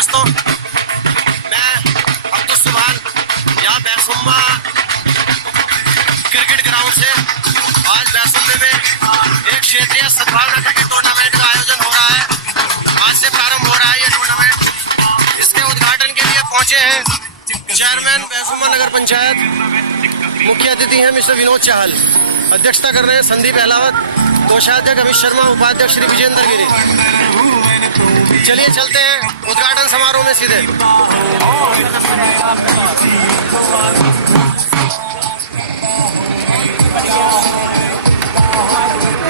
दोस्तों, मैं अब्दुल सुभान यहाँ बैसुम्मा क्रिकेट ग्राउंड से आज बैसुम्मे में एक क्षेत्रीय सद्भावना क्रिकेट टूर्नामेंट का आयोजन हो रहा है। आज से प्रारंभ हो रहा है ये टूर्नामेंट। इसके उद्घाटन के लिए पहुंचे हैं चेयरमैन बैसुम्मा नगर पंचायत, मुख्य अतिथि हैं मिस्टर विनोद चाहल, अध्यक्षता कर रहे हैं संदीप अहलावत, कोषाध्यक्ष अमित शर्मा, उपाध्यक्ष श्री विजेंद्र गिरी। चलिए चलते हैं उद्घाटन समारोह में सीधे।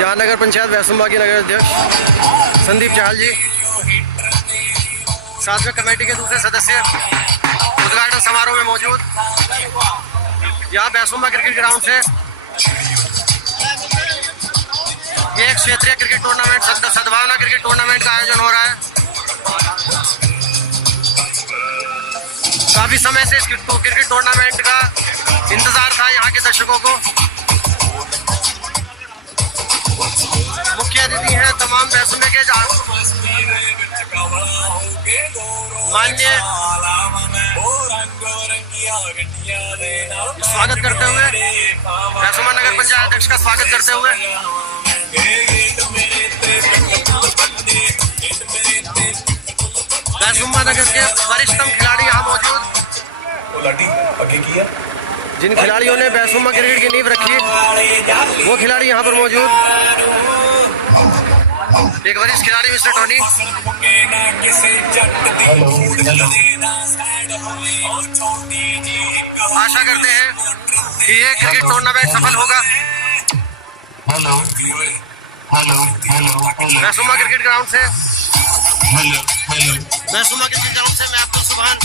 यहाँ नगर पंचायत बैसुम्मा के नगर अध्यक्ष संदीप चाहल जी, साथ में कमेटी के दूसरे सदस्य उद्घाटन समारोह में मौजूद। यहाँ बैसुम्मा क्रिकेट ग्राउंड से ये एक क्षेत्रीय क्रिकेट टूर्नामेंट सद्भावना क्रिकेट टूर्नामेंट का आयोजन हो रहा है। काफी समय से इस क्रिकेट टूर्नामेंट का इंतजार था यहाँ के दर्शकों को। मुख्य अतिथि हैं तमाम बैसुम्मे के माननीय स्वागत करते हुए, बैसुम्मा नगर पंचायत अध्यक्ष का स्वागत करते हुए बैसुम्मा नगर के वरिष्ठतम खिलाड़ी यहाँ मौजूद। जिन खिलाड़ियों ने बैसुम्मा क्रिकेट की नींव रखी वो खिलाड़ी यहाँ पर मौजूद। एक वरिष्ठ खिलाड़ी मिस्टर टोनी। आशा करते हैं कि ये क्रिकेट टूर्नामेंट सफल होगा। बैसुम्मा क्रिकेट ग्राउंड से बैसुम्मा क्रिकेट ग्राउंड से मैं अब्दुल सुभान